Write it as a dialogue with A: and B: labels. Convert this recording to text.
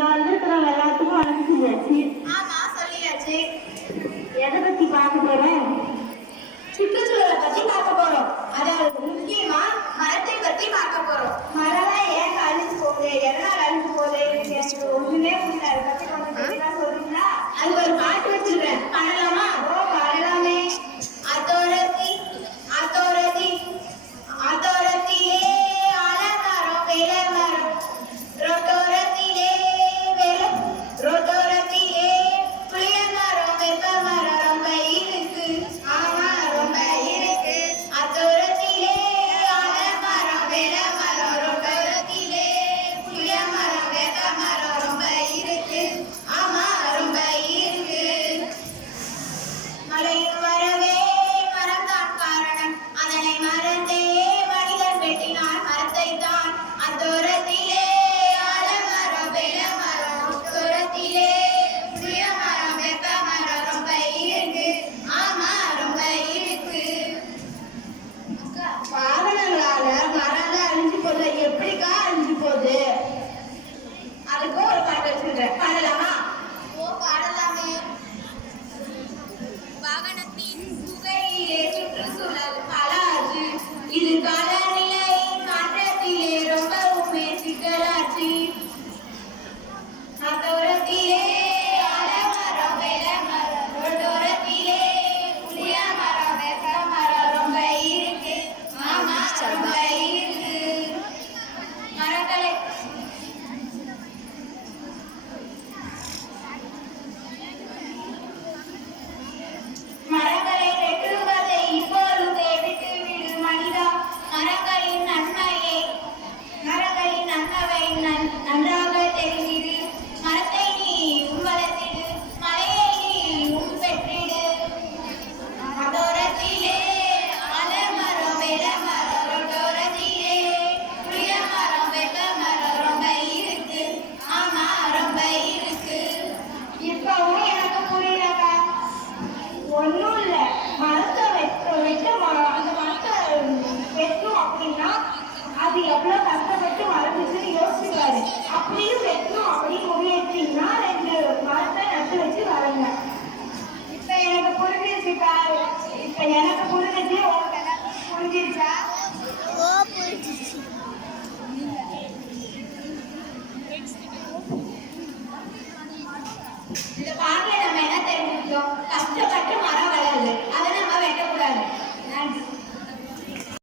A: ஜாலியாக இருக்கிற எல்லாத்துக்கும் அனுப்பிச்சாச்சு ஆமா சொல்லியாச்சு. எதை பத்தி பார்க்க போறோம்? சுற்றுச்சூழலை பத்தி பார்க்க போறோம். அதாவது முக்கியமா மரத்தை பத்தி பார்க்க போறோம். மரம் எவ்வளவு கஷ்டப்பட்டு வளர்ந்துச்சுன்னு யோசிச்சுக்காரு அப்படியும் வைக்கணும் அப்படின்னு முயற்சின்னா ரெண்டு மரத்தை நட்டு வச்சு வரங்க இப்ப எனக்கு புரிஞ்சிருச்சுக்கா இப்ப எனக்கு புரிஞ்சிச்சு உங்களுக்கு எல்லாத்துக்கும் புரிஞ்சிருச்சா? இந்த பாட்டில் நம்ம என்ன தெரிஞ்சுக்கிட்டோம்? கஷ்டப்பட்டு மரம்